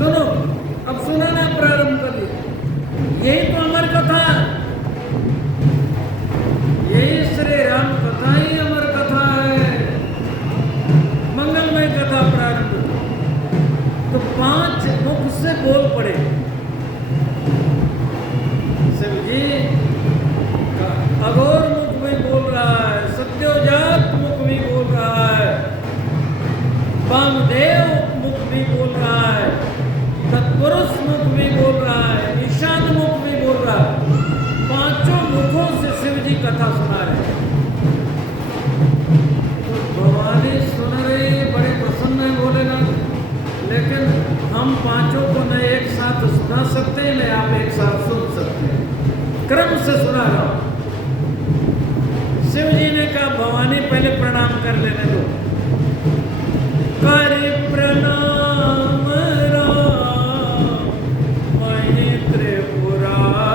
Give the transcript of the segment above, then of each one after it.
सुनो, अब सुनाना प्रारंभ करिए। यही तो अमर कथा, यही श्री राम कथा ही अमर कथा है, मंगलमय कथा प्रारंभ। तो 5 मुख से बोल पड़े। शिव जी का अघोर मुख भी बोल रहा है, सत्योजात मुख भी बोल रहा है, वामदेव मुख भी बोल रहा है, तत्पुरुष मुख भी बोल रहा है, ईशान मुख भी बोल रहा है। 5 मुखों से शिव जी कथा सुना रहे हैं। तो भवानी सुन रहे, बड़े प्रसन्न है भोलेनाथ, लेकिन हम 5 को न एक साथ सुना सकते हैं, न आप एक साथ सुन सकते हैं। क्रम से सुना रहा हूं। शिव जी ने कहा भवानी पहले प्रणाम कर लेने दो। करे प्रणाम राम मणि त्रिपुरारी,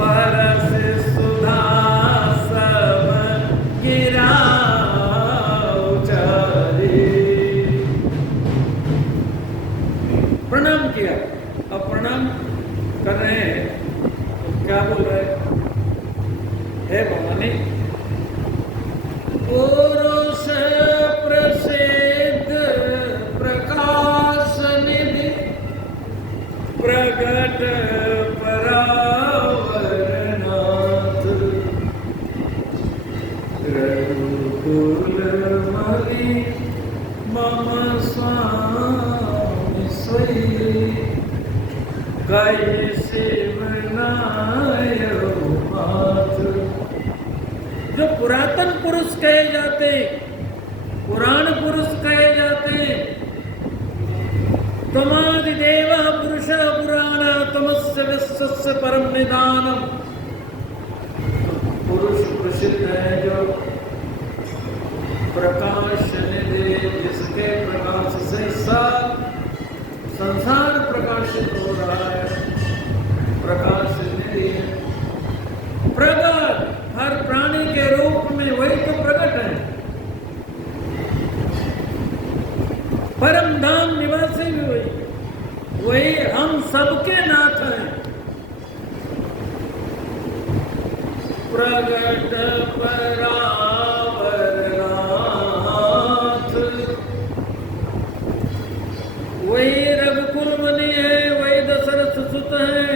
बरस सुधा सब गिरा उचारी। प्रणाम किया। अब प्रणाम कर रहे हैं तो क्या बोल रहे हैं? हे भवानी, पुरुष प्रसिद्ध प्रकाश निधि, प्रगट परावरनाथ, रघुकुल मणि मम स्वामी सोई, कैसे बनायो हाथ। जो पुरातन पुरुष कहे जाते, पुराण पुरुष कहे जाते, तमादि देवा पुरुष पुराण तमस्य विश्वस्य परम निदानम। पुरुष प्रसिद्ध है जो प्रकाश निधि, जिसके प्रकाश से सब संसार प्रकाशित हो रहा है। प्रकाश निधि प्रगट, हर प्राणी के रूप में वही तो प्रकट है। परम धाम निवासी भी वही हम सबके नाथ हैं। प्रगट परावरनाथ, वही रघुकुल मणि है, वही दशरथ सुत है।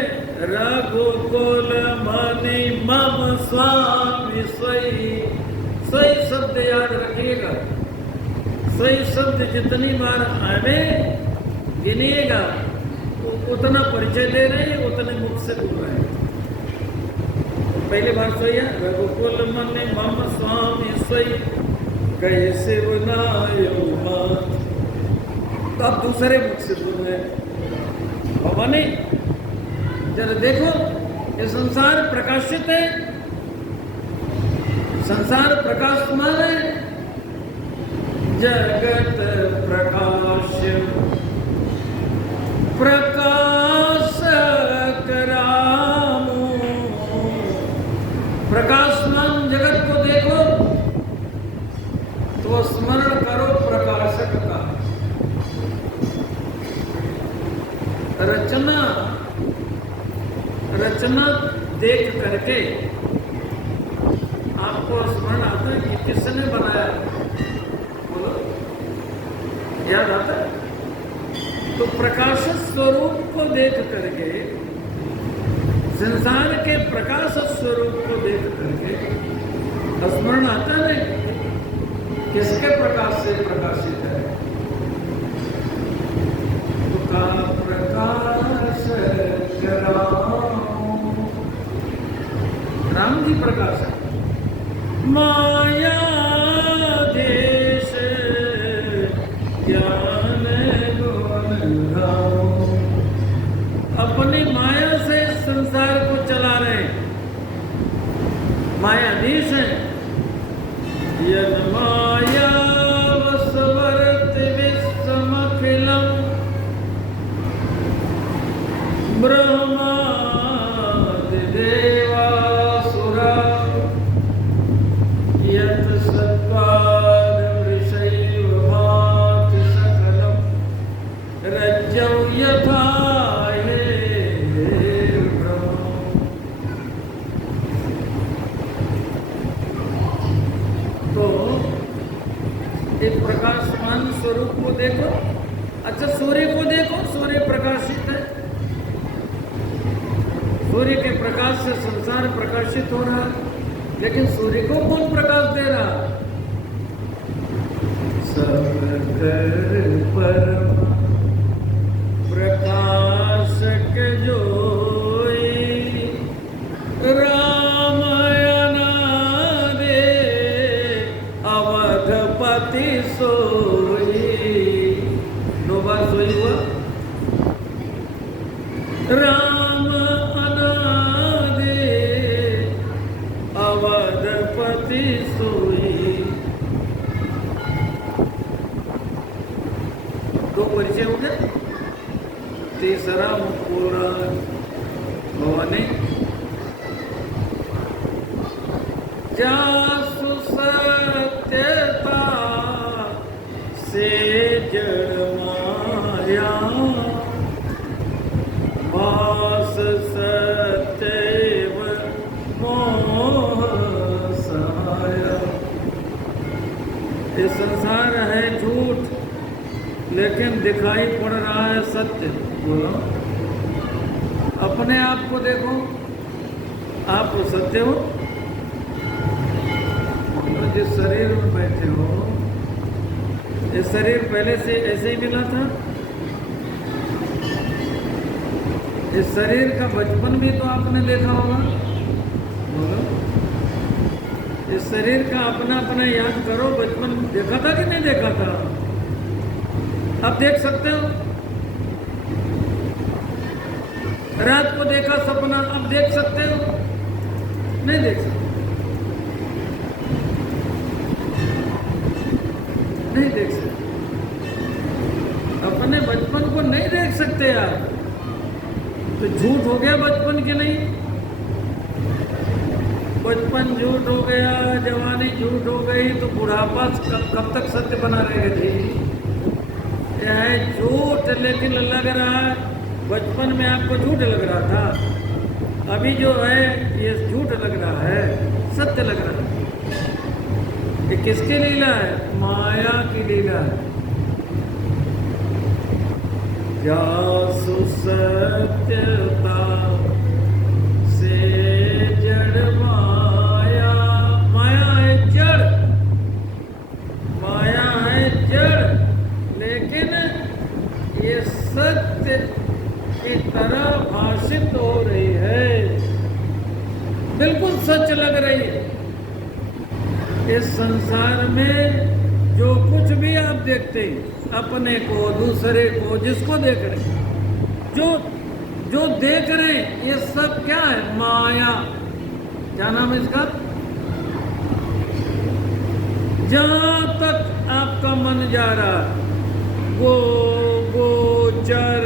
रघुकुल मणि मम स्वामी सोई। सोई शब्द याद रखिएगा। सोई शब्द जितनी बार आवे गिनिएगा, उतना परिचय दे रहे हैं, उतने मुख से बोल रहे हैं। पहली बार सोई है, रघुकुल मणि मम स्वामी सोई, कैसे बनायो मात। तो अब दूसरे मुख से बोल रहे हैं। भवानी जरा देखो, ये संसार प्रकाशित है, संसार प्रकाशमान है। जगत प्रकाश प्रकाश करामो। प्रकाशमान जगत को देखो तो स्मरण करो प्रकाशक का। रचना देख करके आपको स्मरण आता है कि किसने बनाया, बोलो, याद आता है? तो प्रकाश स्वरूप को देख करके, संसार के प्रकाश स्वरूप को देख करके स्मरण आता है किसके प्रकाश से प्रकाशित है। तो का प्रकाश राम जी प्रकाश है। माया देश ज्ञान गुण गाओ। अपनी माया से संसार को चला रहे, मायाधीश है। यन माया वसवर्त विश्वमखिलम् ब्रह्मादि देवासुरा यत् सत्त्वाद् वृषैव भाति सकलम् देखो। अच्छा, सूर्य को देखो, सूर्य प्रकाशित है, सूर्य के प्रकाश से संसार प्रकाशित हो रहा है, लेकिन सूर्य को कौन प्रकाश दे रहा? सब कर परम प्रकाशक जोई, रामायण दे अवधपति सोई। 2 बार सोई हुआ। राम अनादे अवधपति सोई। 2 परिचय हो गए। तीसरा पूरा भवानी जासु सत्यता से जड़ माया, भास सत्यव मोह सहाया। ये संसार है झूठ, लेकिन दिखाई पड़ रहा है सत्य। बोलो, अपने आप को देखो, आप सत्य हो। जिस शरीर में बैठे हो, ये शरीर पहले से ऐसे ही मिला था। इस शरीर का बचपन भी तो आपने देखा होगा। बोलो, इस शरीर का अपना अपना याद करो, बचपन देखा था कि नहीं देखा था? आप देख सकते हो? रात को देखा सपना, अब देख सकते हो? नहीं देख सकते, नहीं देख सकते। अपने बचपन को नहीं देख सकते यार, तो झूठ हो गया बचपन के नहीं। बचपन झूठ हो गया, जवानी झूठ हो गई, तो बुढ़ापा कब तक सत्य बना रहेगा? यह है झूठ, लेकिन लग रहा है बचपन में आपको झूठ लग रहा था, अभी जो है ये झूठ लग रहा है, सत्य लग रहा है। ये किसकी लीला है? माया की लीला है। जासु सत्यता से जड़ माया, माया है जड़, माया है जड़, लेकिन ये सत्य की तरह भाषित हो रही है, बिल्कुल सच लग रही है। इस संसार में जो कुछ भी आप देखते हैं, अपने को, दूसरे को, जिसको देख रहे हैं, जो देख रहे हैं, ये सब क्या है? माया। क्या नाम है इसका? जहां तक आपका मन जा रहा, गोचर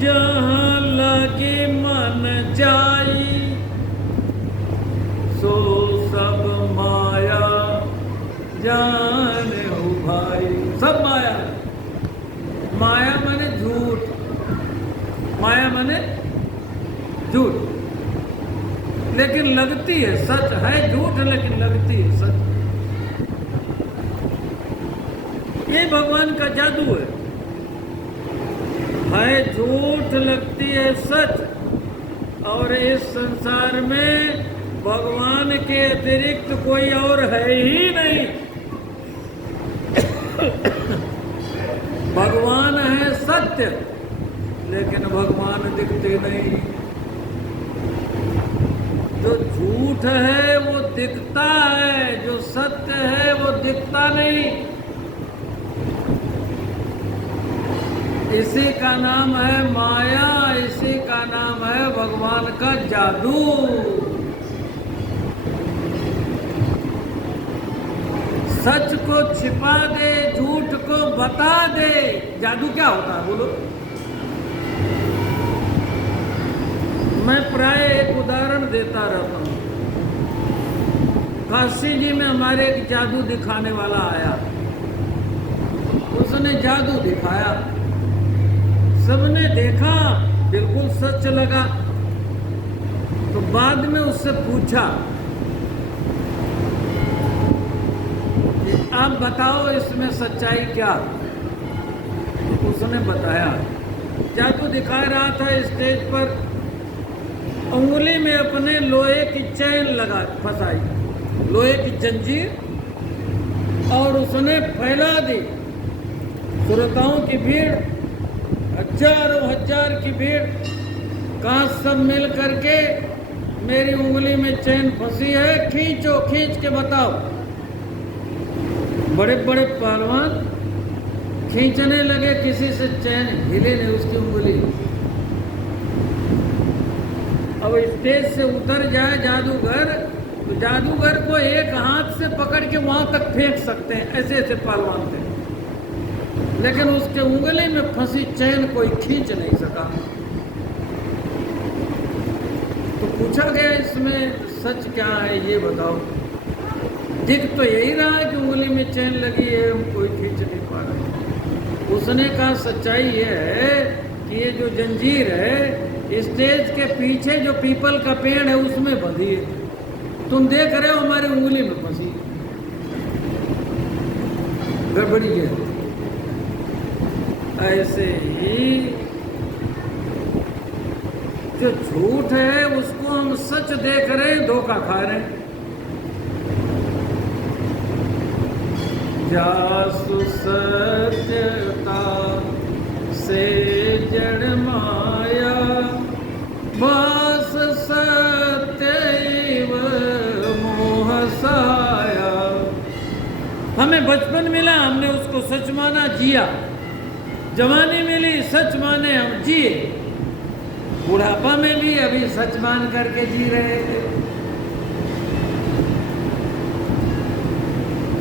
जहाँ लगे मन जाई, सो सब माया जाने हो भाई। सब माया। माया माने झूठ, माया माने झूठ, लेकिन लगती है सच। है झूठ लेकिन लगती है सच। ये भगवान का जादू है झूठ लगती है सच। और इस संसार में भगवान के अतिरिक्त कोई और है ही नहीं। भगवान है सत्य, लेकिन भगवान दिखते नहीं। जो झूठ है वो दिखता है, जो सत्य है वो दिखता नहीं। इसी का नाम है माया, इसी का नाम है भगवान का जादू। सच को छिपा दे, झूठ को बता दे। जादू क्या होता है बोलो? मैं प्राय एक उदाहरण देता रहता हूँ। काशी जी में हमारे एक जादू दिखाने वाला आया, उसने जादू दिखाया, सबने देखा, बिल्कुल सच लगा। तो बाद में उससे पूछा कि आप बताओ इसमें सच्चाई क्या? उसने बताया, जादू दिखा रहा था स्टेज पर, उंगली में अपने लोहे की चैन लगा फंसाई, लोहे की जंजीर, और उसने फैला दी। श्रोताओं की भीड़, हजारों हजार की भीड़, कहाँ सब मिल करके मेरी उंगली में चैन फंसी है, खींचो, खींच के बताओ। बड़े बड़े पहलवान खींचने लगे, किसी से चैन हिले नहीं उसकी उंगली। अब स्टेज से उतर जाए जादूगर, तो जादूगर को एक हाथ से पकड़ के वहां तक फेंक सकते हैं, ऐसे ऐसे पहलवान थे, लेकिन उसके उंगली में फंसी चैन कोई खींच नहीं सका। तो पूछा गया, इसमें सच क्या है ये बताओ। दिख तो यही रहा है कि उंगली में चैन लगी है, हम कोई खींच नहीं पा रहे। उसने कहा सच्चाई ये है कि ये जो जंजीर है स्टेज के पीछे जो पीपल का पेड़ है उसमें बंधी है, तुम देख रहे हो हमारी उंगली में फंसी। गड़बड़ी है। ऐसे ही जो झूठ है उसको हम सच देख रहे हैं, धोखा खा रहे हैं। जासु सत्यता से जड़ माया, बास सत्यैव मोह साया। हमें बचपन मिला, हमने उसको सच माना, जिया। जवानी मिली, सच माने, हम जिए। बुढ़ापा में भी अभी सच मान करके जी रहे थे।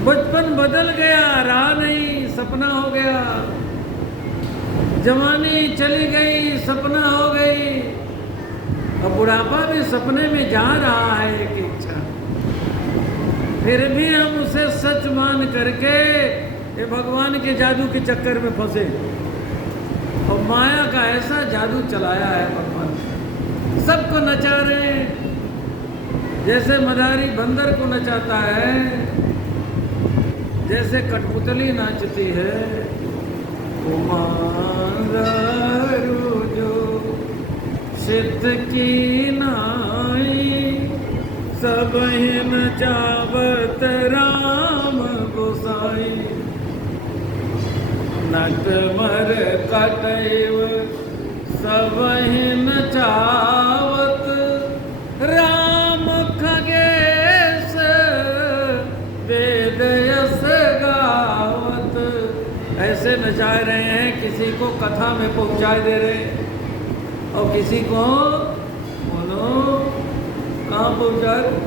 बचपन बदल गया, रहा नहीं, सपना हो गया। जवानी चली गई, सपना हो गई। अब बुढ़ापा भी सपने में जा रहा है एक इच्छा। फिर भी हम उसे सच मान करके ये भगवान के जादू के चक्कर में फंसे, और माया का ऐसा जादू चलाया है भगवान। सबको नचा रहे हैं, जैसे मदारी बंदर को नचाता है, जैसे कठपुतली नाचती है। जो सिद्ध की नाई, सब नचावत राम गोसाई। नटवर कटैव सब नचावत, राम खगेश वेद यस गावत। ऐसे नचा रहे हैं, किसी को कथा में पहुंचा दे रहे हैं, और किसी को बोलो कहाँ पहुंचा रहे,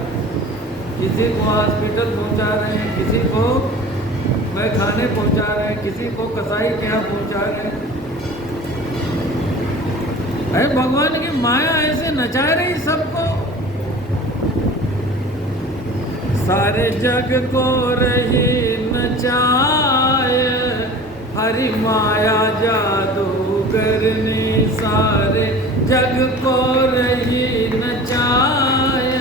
किसी को हॉस्पिटल पहुंचा रहे हैं, किसी को मैं खाने पहुंचा रहे हैं, किसी को कसाई के यहाँ पहुंचा रहे हैं। अरे भगवान की माया ऐसे नचा रही सबको। सारे जग को रही नचाए, हरि माया जादूगरनी। सारे जग को रही नचाए,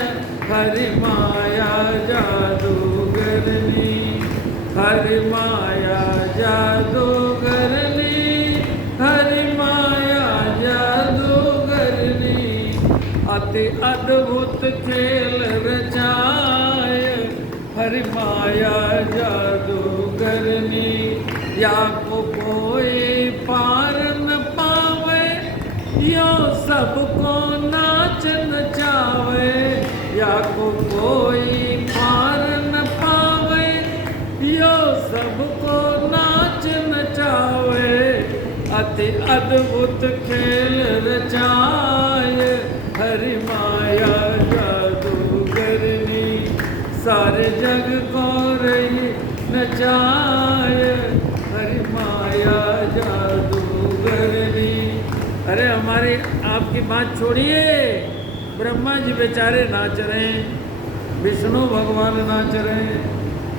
हरि माया जादूगरनी। हरि माया जादूगरनी, हरि माया जादूगरनी। अति अद्भुत खेल रचाए, हरि माया जादूगरनी। या को कोई पार न पावे, यो सबको नाच नचावे। या को कोई पार न पावे, यो सबको नाच नचावे। अति अद्भुत खेल रचाए, हरि माया जादूगरनी। सारे जग को रही नचाए, हरि माया जादूगरनी। अरे हमारी आपकी बात छोड़िए, ब्रह्मा जी बेचारे नाच रहे हैं, विष्णु भगवान नाच रहे हैं,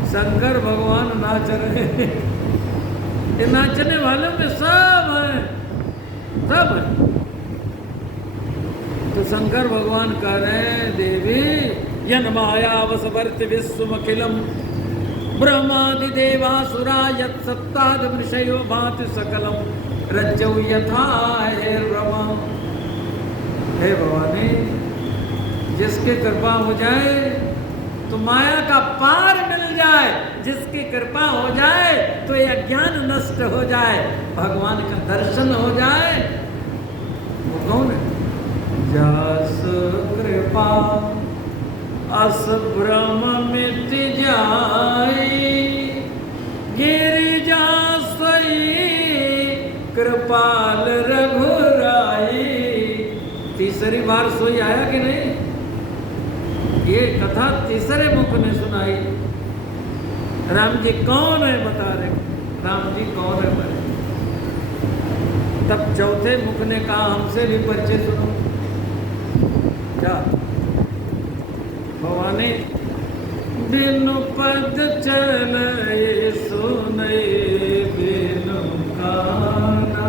शंकर भगवान नाच रहे हैं। ये नाचने वालों में सब हैं, सब हैं। तो शंकर भगवान कह रहे हैं, देवी यन माया वसवर्त विश्वमखिलम ब्रह्मादिदेवासुरा यत्सत्तादमृषयो भाति सकलम रज्जौ यथा हेर्वम। हे भवानी, जिसकी कृपा हो जाए तो माया का पार मिल जाए, जिसकी कृपा हो जाए तो ये अज्ञान नष्ट हो जाए, भगवान का दर्शन हो जाए। वो कौन है? जस कृपा अस ब्रह्म मिट जाई, गिरिजा सोई कृपाल रघुराई। तीसरी बार सोई आया कि नहीं? ये कथा तीसरे मुख ने सुनाई। राम जी कौन है बता रहे, राम जी कौन है बता। तब चौथे मुख ने कहा हमसे भी परिचय सुनो। क्या? भवानी बिनु पद चले सुने बिनु गाना,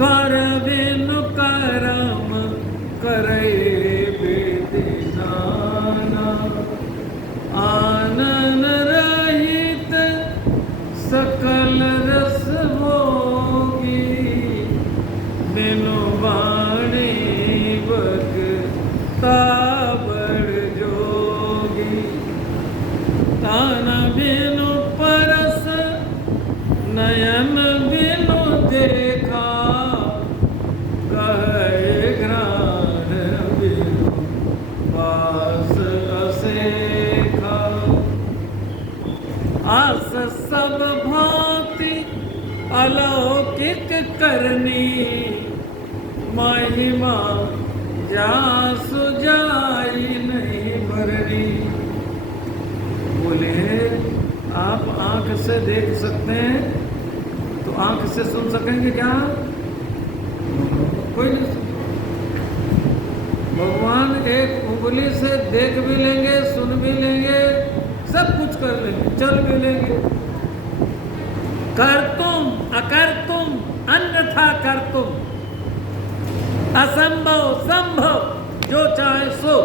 कर बिनु करम करे आनन रहित सकल रस भोगी, बिनु वाणी बगता बड़ जोगी। तान बिनु परस नयन बिनु देखा, कहे घ्राण बिनु पास असेखा। आस सब भांति अलौकिक करनी, महिमा जासु जाई नहीं भरनी। बोले आप आंख से देख सकते हैं तो आंख से सुन सकेंगे क्या? कोई नहीं सुन। भगवान एक उंगली से देख भी लेंगे, सुन भी लेंगे, सब कुछ कर लेंगे, चल भी लेंगे। कर तुम अकर तुम अन्यथा कर तुम, असंभव संभव, जो चाहे सो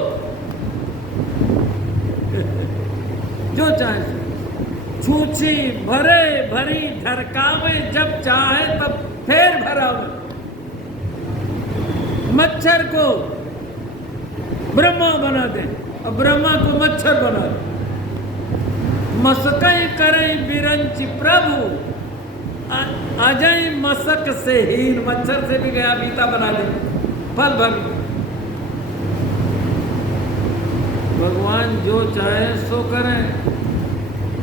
जो चाहे सो। छूछी भरे भरी धरकावे, जब चाहे तब फेर भरावे। मच्छर को ब्रह्मा बना दे और ब्रह्मा को मच्छर बना दे। मसकई करई बिरंची प्रभु, अजय मसक से हीन। मच्छर से भी गया बीता बना दे, फल भग। भगवान जो चाहे सो करें।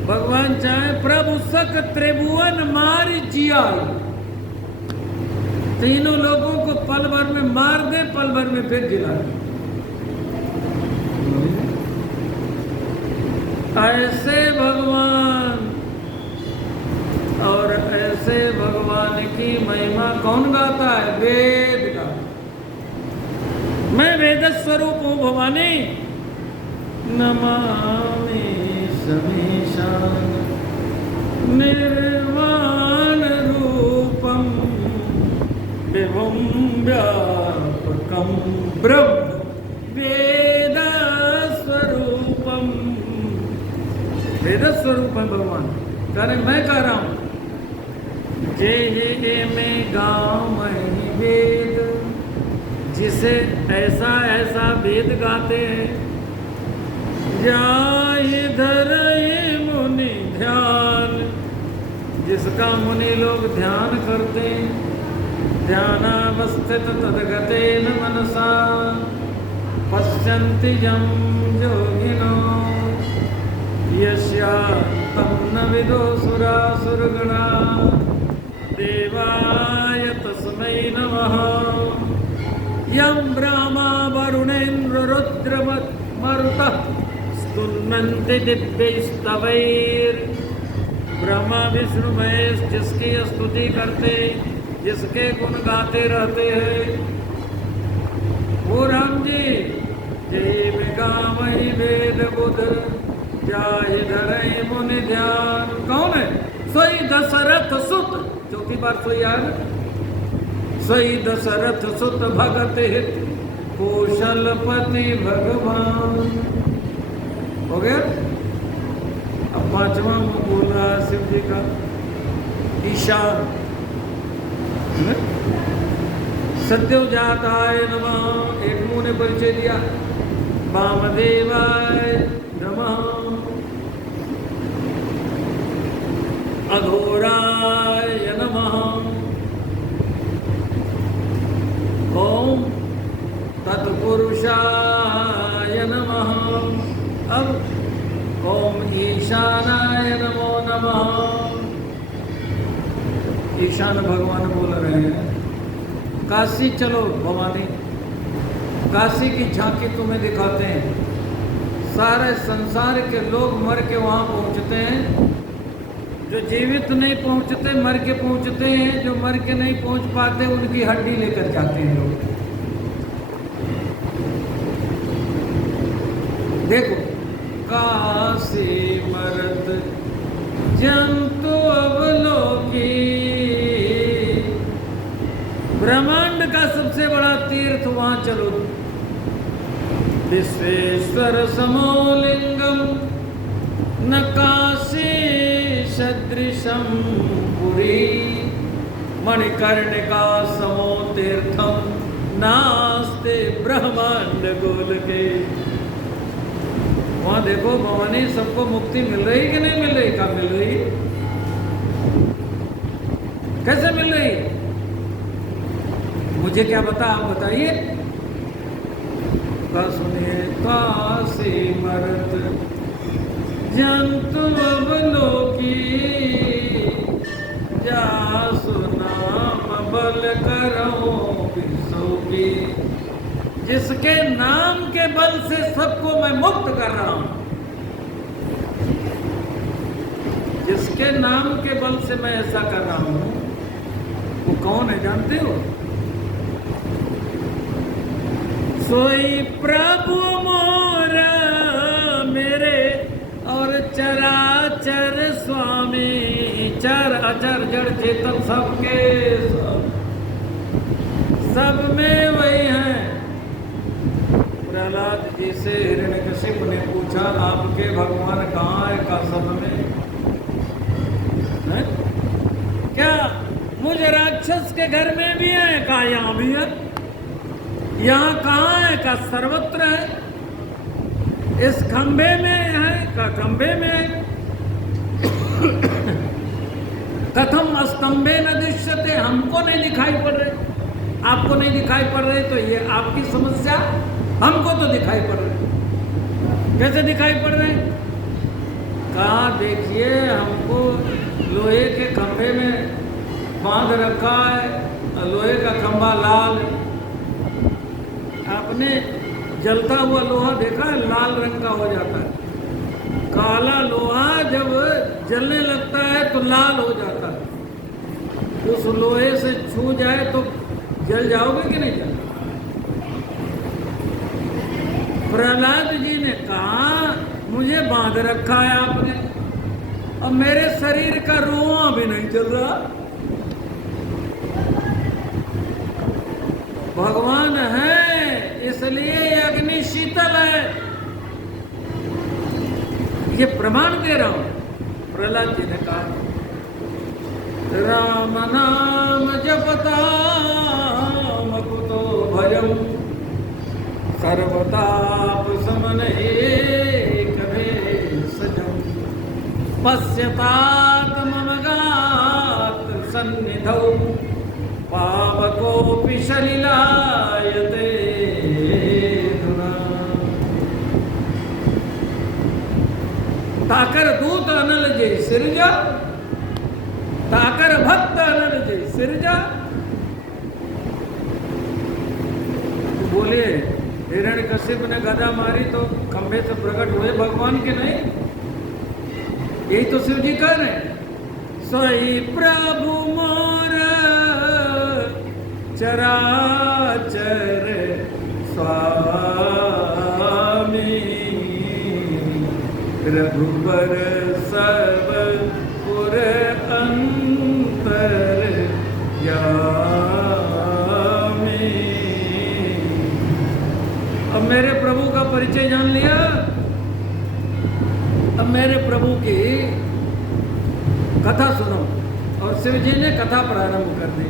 भगवान चाहे प्रभु सक त्रिभुवन मारी जिया, तीनों लोगों को पल भर में मार दे, पल भर में फिर जिला दे। ऐसे भगवान, और ऐसे भगवान की महिमा कौन गाता है? वेद का। मैं वेद स्वरूप हूँ भवानी। नमामि समीशान निर्वाण रूपम विभुम व्यापकम ब्रह्म वेद स्वरूपम। वेद स्वरूप है भगवान। कह रहे मैं कह रहा हूं, जे में गाँव वेद, जिसे ऐसा ऐसा वेद गाते हैं। जाहि धरहि मुनि ध्यान, जिसका मुनि लोग ध्यान करते हैं। ध्यानावस्थित तद्गतेन मनसा पश्यन्ति यं योगिनो, यस्यान्तं न विदो सुरासुरगणा। देवाय तस्मै नमः। यं ब्रह्मा वरुणेन्द्र रुद्रमरुतः स्तुन्वन्ति दिव्यैस्तवैर्। ब्रह्मा विष्णु महेश जिसकी स्तुति करते, जिसके गुण गाते रहते हैं। वो राम जी जय में गावई वेद बुध, जाहि धरई मुनि ध्यान। कौन है? सोई दशरथ सुत। चौथी बार सोई आया। सोई दशरथ सुत भगत हित, कौशलपति भगवान। हो गया? अब पांचवा मुंह बोला शिव जी का ईशान। सत्यवजाताय नमः, एक मुंह ने परिचय दिया। वामदेवाय नमः, अघोराय नमः, ओम तत्पुरुषाय नमः। अब ओम ईशानाय नमो नमः। ईशान भगवान बोल रहे हैं, काशी चलो भवानी, काशी की झांकी तुम्हें दिखाते हैं। सारे संसार के लोग मर के वहाँ पहुँचते हैं, जो जीवित नहीं पहुँचते मर के पहुँचते हैं, जो मर के नहीं पहुँच पाते उनकी हड्डी लेकर जाते हैं लोग। देखो, काशी मरत जंतु अवलोकी, ब्रह्मांड का सबसे बड़ा तीर्थ वहां चलो। विश्वेश्वर समोलिंगम न काशी सदृशम पुरी, मणिकर्णिका समो तीर्थम नास्ते ब्रह्मांड गोलके। वहां देखो भवानी, सबको मुक्ति मिल रही कि नहीं मिल रही? कब मिल रही? कैसे मिल रही? मुझे क्या पता, आप बताइए। का सुनिए, काशी मरत जंतु अवलोकी, जासु नाम बल करो विसोकी। जिसके नाम के बल से सबको मैं मुक्त कर रहा हूं, जिसके नाम के बल से मैं ऐसा कर रहा हूं, वो कौन है जानते हो? सोई प्रभु मोरा मेरे और चराचर स्वामी, चर अचर जड़ चेतन सबके सब में वही है। प्रहलाद जी से हिरण्यकशिप ने पूछा, आपके भगवान कहाँ है? का सब में है? क्या मुझ राक्षस के घर में भी है? का यहाँ भी है? यहाँ कहाँ है? का सर्वत्र है। इस खंबे में है? का खंबे में है। कथम स्तंभे न दृश्यते, हमको नहीं दिखाई पड़ रहे, आपको नहीं दिखाई पड़ रहे, तो ये आपकी समस्या, हमको तो दिखाई पड़ रहे। कैसे दिखाई पड़ रहे? कहा देखिए, हमको लोहे के खंभे में बांध रखा है, लोहे का खंभा लाल। आपने जलता हुआ लोहा देखा है? लाल रंग का हो जाता है। काला लोहा जब जलने लगता है तो लाल हो जाता है। उस लोहे से छू जाए तो जल जाओगे कि नहीं जल? प्रहलाद जी ने कहा, मुझे बांध रखा है आपने, और मेरे शरीर का रोआ भी नहीं चल रहा। भगवान है इसलिए ये अग्नि शीतल है, ये प्रमाण दे रहा हूं। प्रहलाद जी ने कहा, राम नाम जपता मकुतो भयम, सर्वताप समन एक भेषजम, पश्यतात मम गात सन्निधौ, पावकोऽपि सलिलायते धुना। ताकर दूत अनल जय सिरजा, ताकर भक्त अनल जय सिरजा। बोले, हिरण्यकशिप ने गदा मारी तो खंभे से प्रकट हुए भगवान के नहीं? यही तो शिव जी कह रहे हैं। सोई प्रभु मोर चराचर स्वामी, रघुबर सब पुर अंतर यामी। अब मेरे प्रभु का परिचय जान लिया, अब अब मेरे प्रभु की कथा सुनो। और शिव जी ने कथा प्रारंभ कर दी।